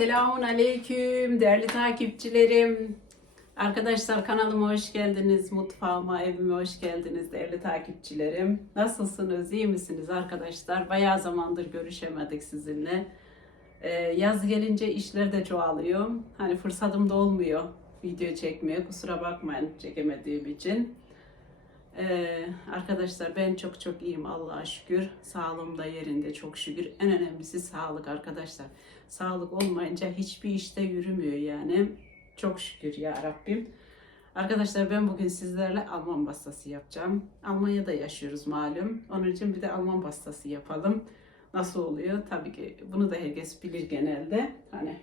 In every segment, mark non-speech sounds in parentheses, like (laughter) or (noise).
Selamun Aleyküm değerli takipçilerim. Arkadaşlar kanalıma hoş geldiniz. Mutfağıma, evime hoş geldiniz değerli takipçilerim. Nasılsınız, iyi misiniz arkadaşlar? Bayağı zamandır görüşemedik sizinle. Ee, yaz gelince işler de çoğalıyor. Hani fırsatım da olmuyor video çekmeye. Kusura bakmayın çekemediğim için. Ee, arkadaşlar ben çok çok iyiyim Allah'a şükür. Sağlığım da yerinde çok şükür. En önemlisi sağlık arkadaşlar. Sağlık olmayınca hiçbir işte yürümüyor yani. Çok şükür ya Rabbim. Arkadaşlar ben bugün sizlerle Alman pastası yapacağım. Almanya'da yaşıyoruz malum. Onun için bir de Alman pastası yapalım. Nasıl oluyor? Tabii ki bunu da herkes bilir genelde. Hani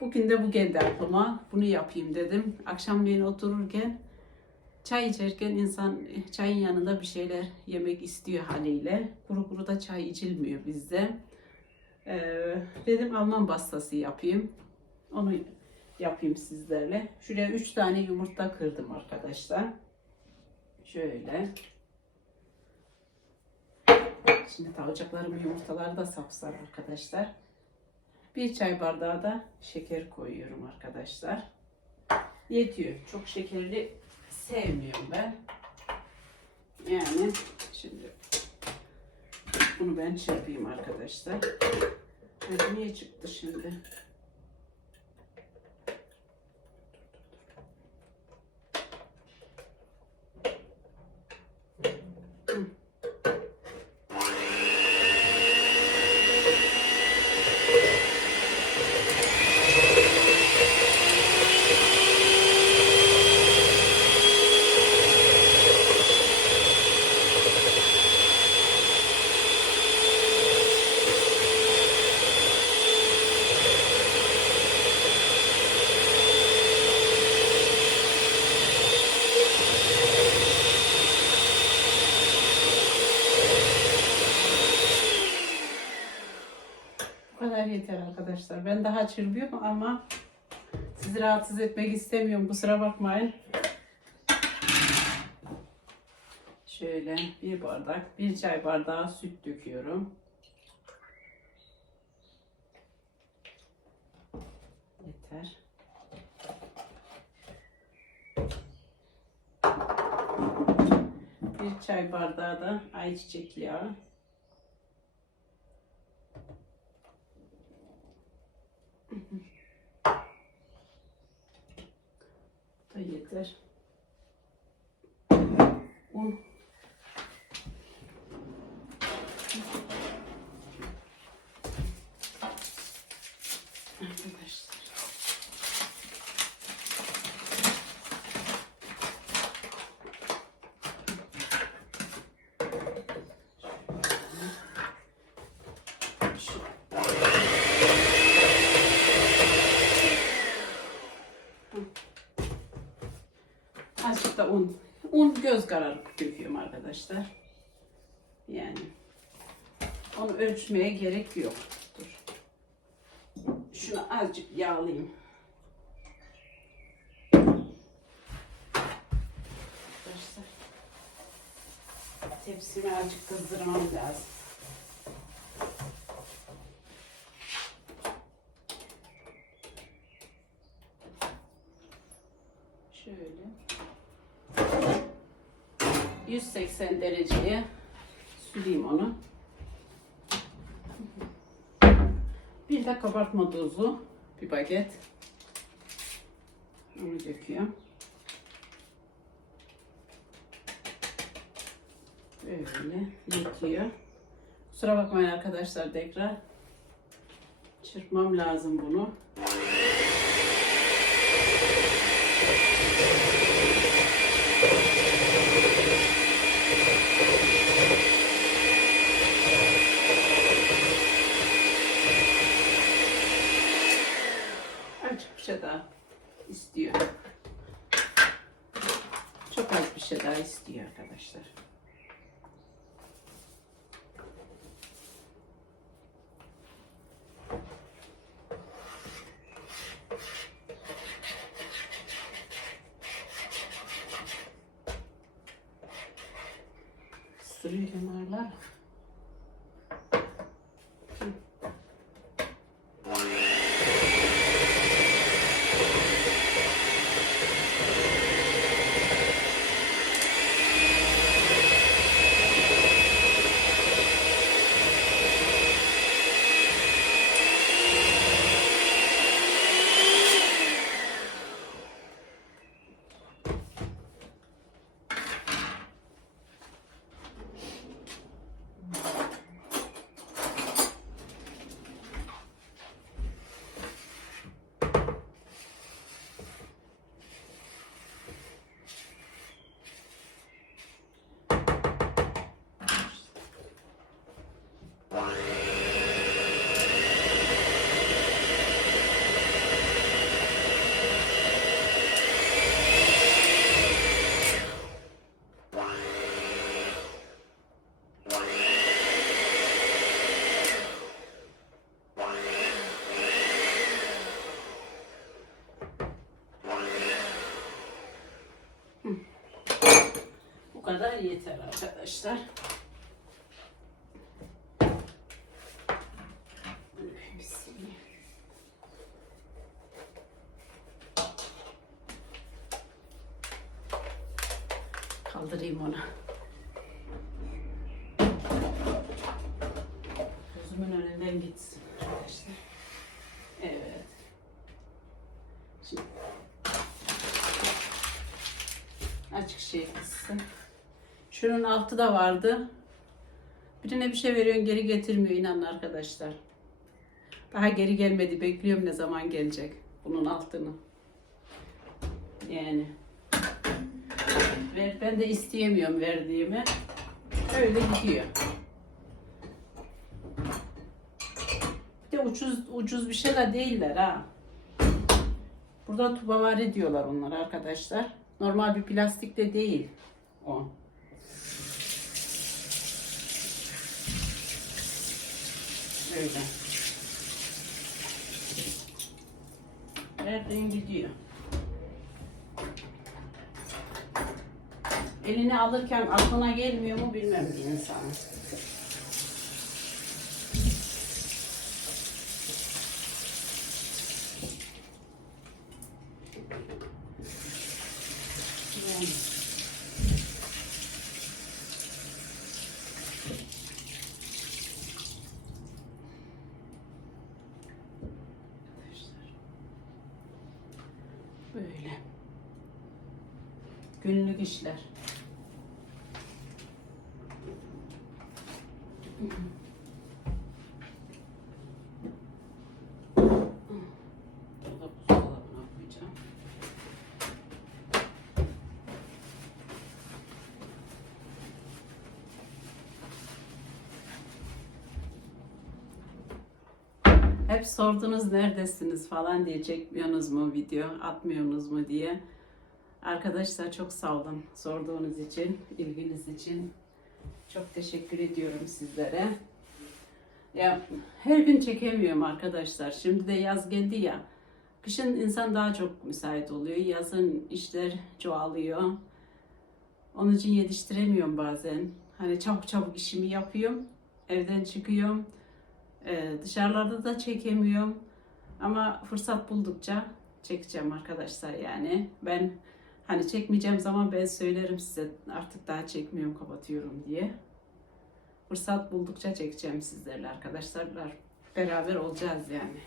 bugün de bu geldi aklıma. Bunu yapayım dedim. Akşamleyin otururken Çay içerken insan çayın yanında bir şeyler yemek istiyor haliyle. Kuru kuru da çay içilmiyor bizde. Ee, dedim Alman pastası yapayım. Onu yapayım sizlerle. Şuraya 3 tane yumurta kırdım arkadaşlar. Şöyle. Şimdi tavacaklarım yumurtaları da sapsar arkadaşlar. Bir çay bardağı da şeker koyuyorum arkadaşlar. Yetiyor. Çok şekerli sevmiyorum ben. Yani şimdi bunu ben çırpayım arkadaşlar. Evet, niye çıktı şimdi? Hı. Bu kadar yeter arkadaşlar. Ben daha çırpıyorum ama sizi rahatsız etmek istemiyorum. Kusura bakmayın. Şöyle bir bardak, bir çay bardağı süt döküyorum. Yeter. Bir çay bardağı da ayçiçek yağı. Yeter. Un. Arkadaşlar. Şu Azıcık da un. Un göz kararı döküyorum arkadaşlar. Yani onu ölçmeye gerek yok. Dur. Şunu azıcık yağlayayım. Arkadaşlar. Tepsimi azıcık kızdırmam lazım. Şöyle. 180 dereceye süreyim onu. Bir de kabartma tozu, bir paket. Onu döküyorum. Böyle yetiyor. Kusura bakmayın arkadaşlar tekrar. Çırpmam lazım bunu. Şöyle hemen kadar yeter arkadaşlar. Kaldırayım onu. Gözümün önünden gitsin arkadaşlar. Evet. Şimdi açık şey kızsın. Şunun altı da vardı. Birine bir şey veriyorsun geri getirmiyor inanın arkadaşlar. Daha geri gelmedi. Bekliyorum ne zaman gelecek bunun altını. Yani. Ben de isteyemiyorum verdiğimi. Öyle gidiyor. Bir de ucuz ucuz bir şey de değiller ha. Burada tubavari diyorlar onlar arkadaşlar. Normal bir plastik de değil o. Öyle. Verdiğin gidiyor. Elini alırken aklına gelmiyor mu bilmem bir insanın. Yani. Arkadaşlar. Böyle. Günlük işler. Burada (clears throat) buzdolabına koyacağım. Hep sordunuz neredesiniz falan diye çekmiyorsunuz mu video, atmıyorsunuz mu diye. Arkadaşlar çok sağ olun sorduğunuz için, ilginiz için. Çok teşekkür ediyorum sizlere. Ya her gün çekemiyorum arkadaşlar. Şimdi de yaz geldi ya. Kışın insan daha çok müsait oluyor. Yazın işler çoğalıyor. Onun için yetiştiremiyorum bazen. Hani çabuk çabuk işimi yapıyorum. Evden çıkıyorum. Ee, dışarılarda da çekemiyorum. Ama fırsat buldukça çekeceğim arkadaşlar yani. Ben hani çekmeyeceğim zaman ben söylerim size artık daha çekmiyorum kapatıyorum diye. Fırsat buldukça çekeceğim sizlerle arkadaşlarlar. Beraber olacağız yani.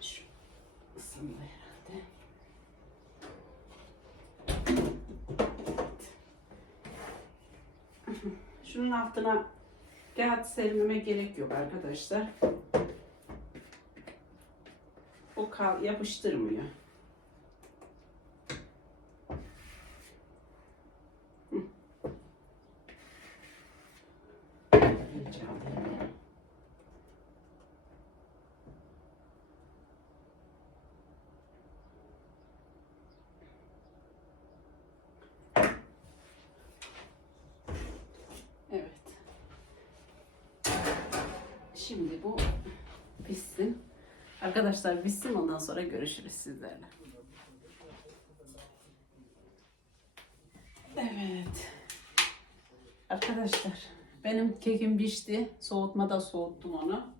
Şu ısındı herhalde. Şunun altına kağıt sermeme gerek yok arkadaşlar. O kal yapıştırmıyor. Hı. İyice alayım. Evet. Şimdi bu pişsin. Arkadaşlar pişsin ondan sonra görüşürüz sizlerle. Evet. Arkadaşlar benim kekim pişti. Soğutmada soğuttum onu.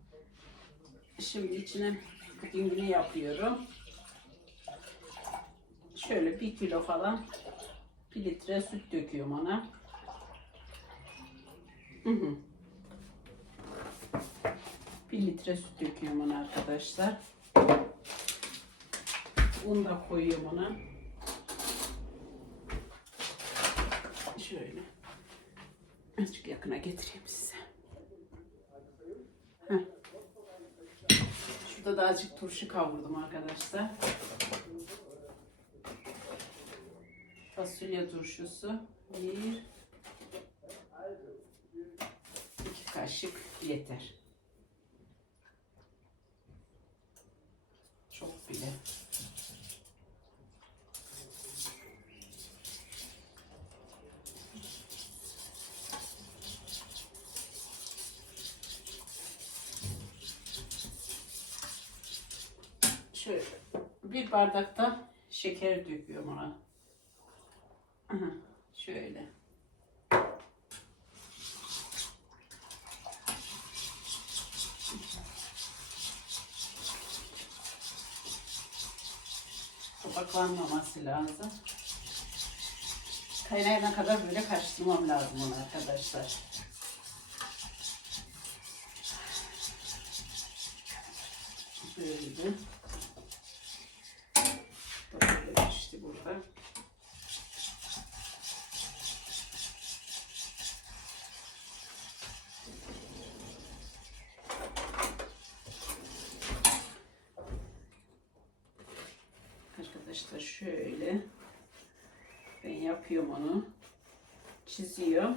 Şimdi içine pudingini yapıyorum. Şöyle bir kilo falan bir litre süt döküyorum ona. Hı hı. Bir litre süt döküyorum ona arkadaşlar. Un da koyuyorum ona. Şöyle. Azıcık yakına getireyim size. Heh. Şurada da azıcık turşu kavurdum arkadaşlar. Fasulye turşusu. Bir, iki kaşık yeter. Çok bile. Şöyle bir bardakta şeker döküyorum ona. Aha, şöyle. Topaklanmaması lazım. Kaynayana kadar böyle karıştırmam lazım onu arkadaşlar. Böyle pişti burada. Arkadaşlar şöyle ben yapıyorum onu. Çiziyor.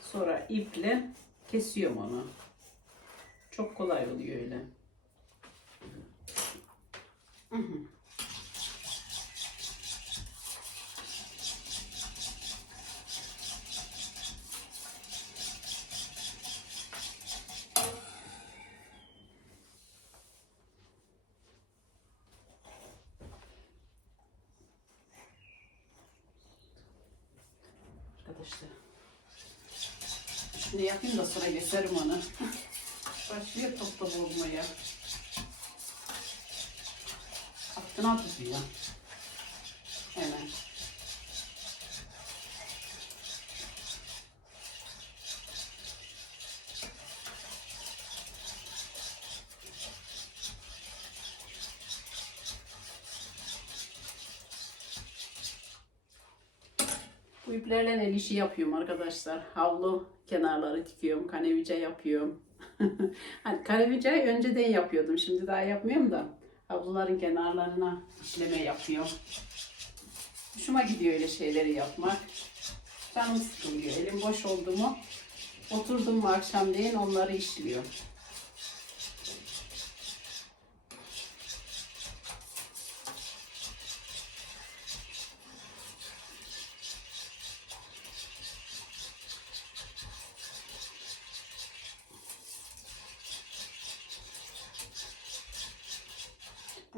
Sonra iple kesiyorum onu. Çok kolay oluyor öyle. Hı hı. Arkadaşlar. Şunu yapayım da sonra keserim onu. Başlıyor top top olmaya. Altına tutuyor. Hemen. Bu iplerle el işi yapıyorum arkadaşlar. Havlu kenarları dikiyorum, kanevice yapıyorum. (laughs) hani kaneviceyi önceden yapıyordum. Şimdi daha yapmıyorum da. Havluların kenarlarına işleme yapıyorum. Hoşuma gidiyor öyle şeyleri yapmak. Canım sıkılıyor. Elim boş oldu mu oturdum mu akşamleyin onları işliyorum.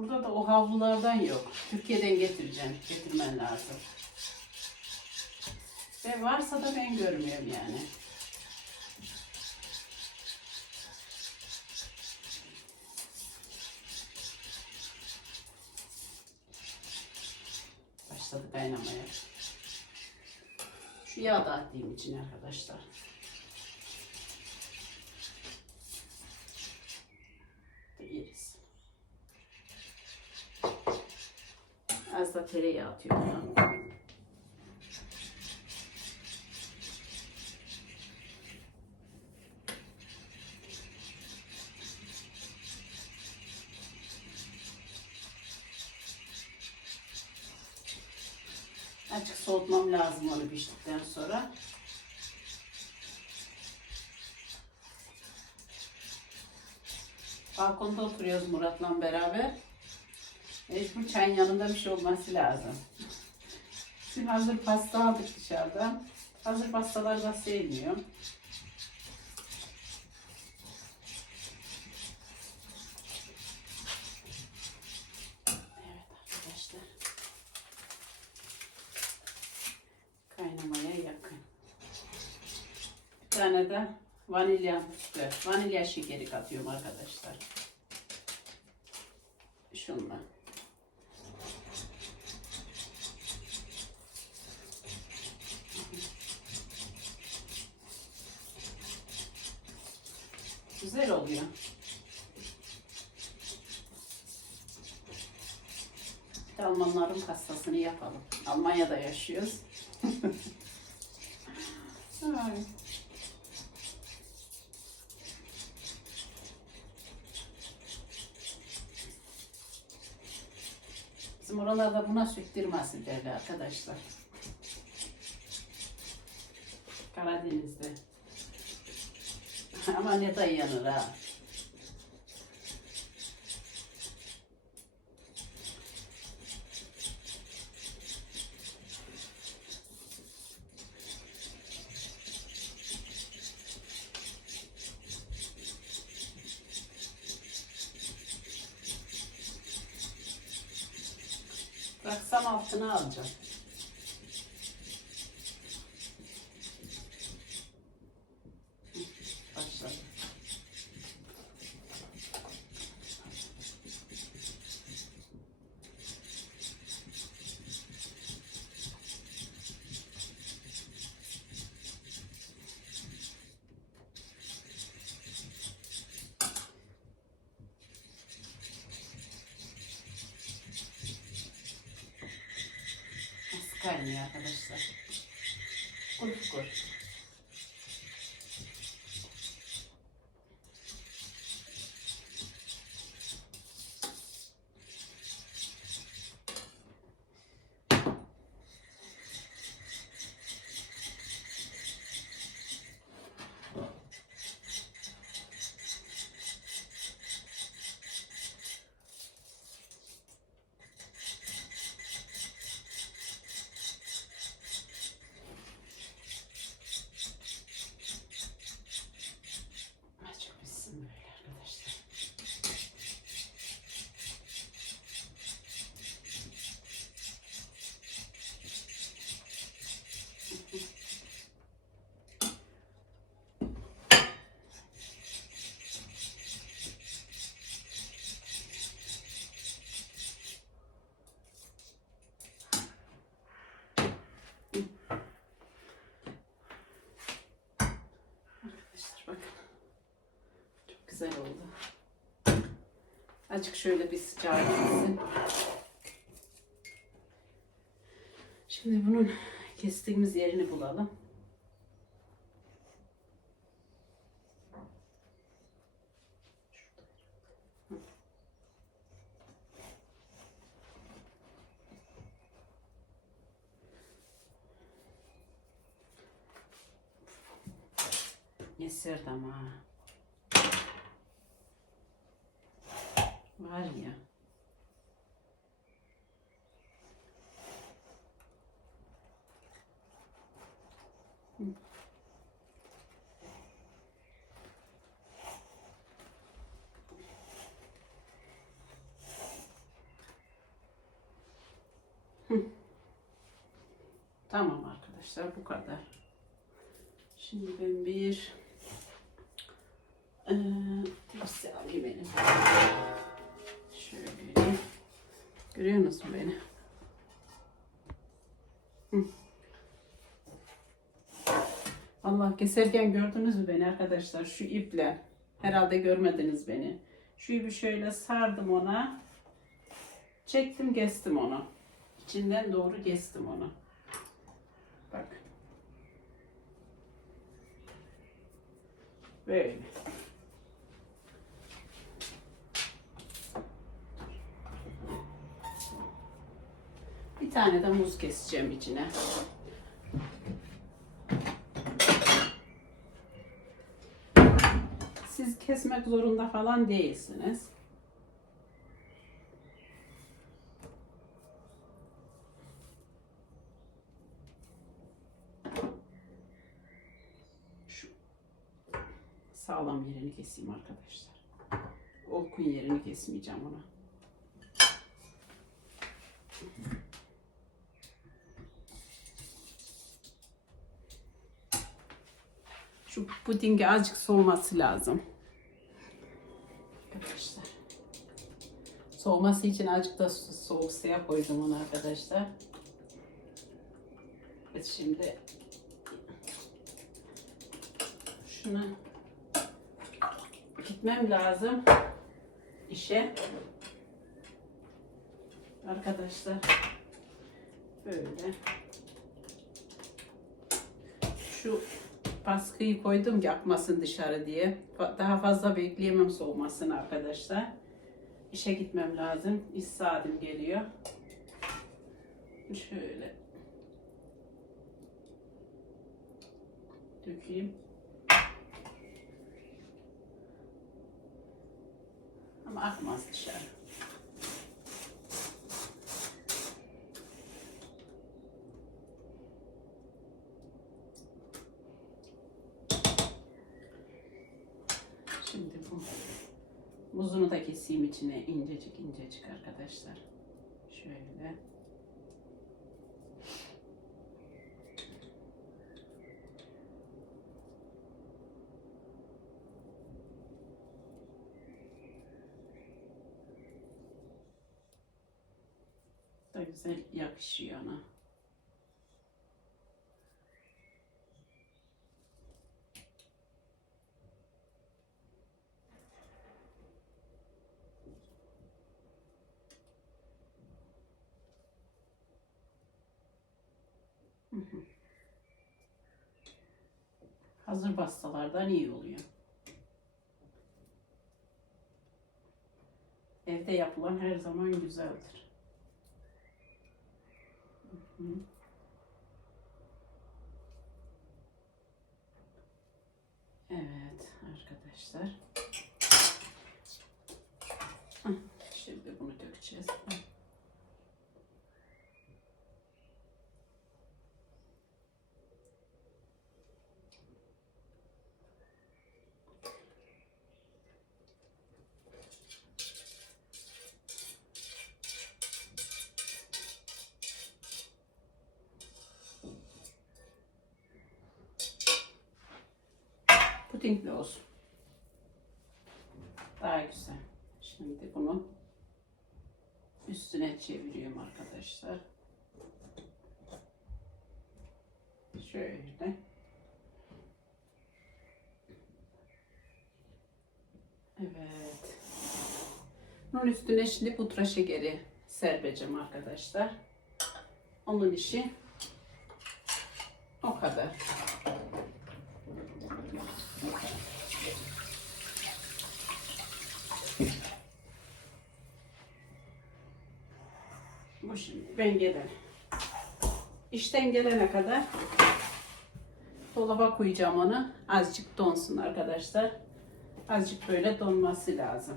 Burada da o havlulardan yok. Türkiye'den getireceğim. Getirmen lazım. Ve varsa da ben görmüyorum yani. Başladı kaynamaya. Şu yağı da atayım içine arkadaşlar. Da tereyağı atıyorum. Açık soğutmam lazım onu piştikten sonra. Balkonda oturuyoruz Murat'la beraber. Mecbur çayın yanında bir şey olması lazım. Şimdi hazır pasta aldık dışarıdan. Hazır pastaları da sevmiyorum. Kaynamaya yakın. Bir tane de vanilya vanilya şekeri katıyorum arkadaşlar. Şunla. Oluyor. Bir de Almanların pastasını yapalım. Almanya'da yaşıyoruz. (laughs) Bizim oralarda buna süt dirması derler arkadaşlar. Karadeniz'de. (laughs) Ama ne dayanır ha. alacağız. Kaynıyor arkadaşlar. Kurt kurt. Açık bitsin böyle arkadaşlar. Arkadaşlar bakın. Çok güzel oldu. Açık şöyle bir sıcağı. Şimdi bunun kestiğimiz yerini bulalım. Yeserdim ha. Var. Tamam arkadaşlar bu kadar. Şimdi ben bir Görüyor musun beni? Allah keserken gördünüz mü beni arkadaşlar? Şu iple. Herhalde görmediniz beni. Şu ipi şöyle sardım ona. Çektim kestim onu. İçinden doğru kestim onu. Bak. Böyle. Tane de muz keseceğim içine. Siz kesmek zorunda falan değilsiniz. Şu sağlam yerini keseyim arkadaşlar. Olkun yerini kesmeyeceğim ona. Şu pudingi azıcık soğuması lazım. Arkadaşlar. Soğuması için azıcık da soğuk suya koydum onu arkadaşlar. Evet şimdi şunu gitmem lazım işe. Arkadaşlar böyle şu baskıyı koydum ki akmasın dışarı diye. Daha fazla bekleyemem soğumasını arkadaşlar. İşe gitmem lazım. İş saatim geliyor. Şöyle dökeyim. Ama akmaz dışarı. Şimdi bu muzunu da keseyim içine incecik incecik arkadaşlar. Şöyle. Da güzel yakışıyor ona. Hazır pastalardan iyi oluyor. Evde yapılan her zaman güzeldir. Evet arkadaşlar. Hah, Şimdi bunu dökeceğiz. Hah. Pudingli olsun. Daha güzel. Şimdi bunu üstüne çeviriyorum arkadaşlar. Şöyle. Evet. Bunun üstüne şimdi pudra şekeri serpeceğim arkadaşlar. Onun işi o kadar. Bu şimdi ben gelen. İşten gelene kadar dolaba koyacağım onu. Azıcık donsun arkadaşlar. Azıcık böyle donması lazım.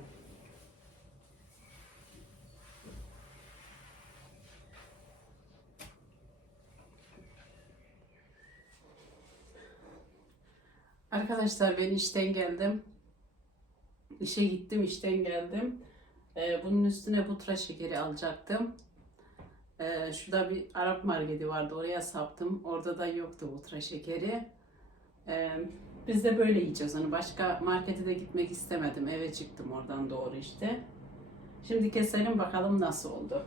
Arkadaşlar ben işten geldim. İşe gittim, işten geldim. Ee, bunun üstüne putra şekeri alacaktım. Ee, şurada bir Arap marketi vardı, oraya saptım. Orada da yoktu putra şekeri. Ee, biz de böyle yiyeceğiz onu. Başka markete de gitmek istemedim. Eve çıktım oradan doğru işte. Şimdi keselim bakalım nasıl oldu.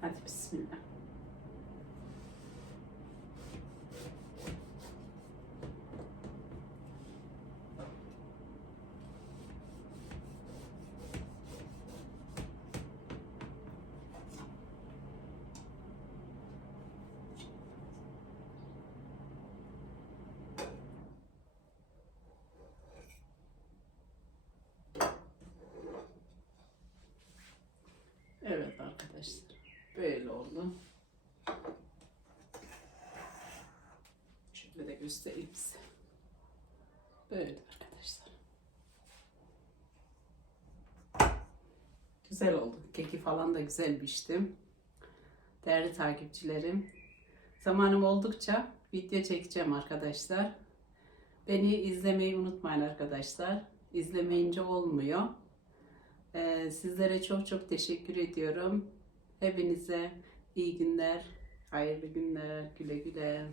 Hadi bismillah. Evet arkadaşlar. Oldu. Şöyle de göstereyim size. Böyle arkadaşlar. Güzel oldu. Keki falan da güzel biçtim. Değerli takipçilerim. Zamanım oldukça video çekeceğim arkadaşlar. Beni izlemeyi unutmayın arkadaşlar. İzlemeyince olmuyor. Ee, sizlere çok çok teşekkür ediyorum. Hepinize iyi günler, hayırlı günler, güle güle.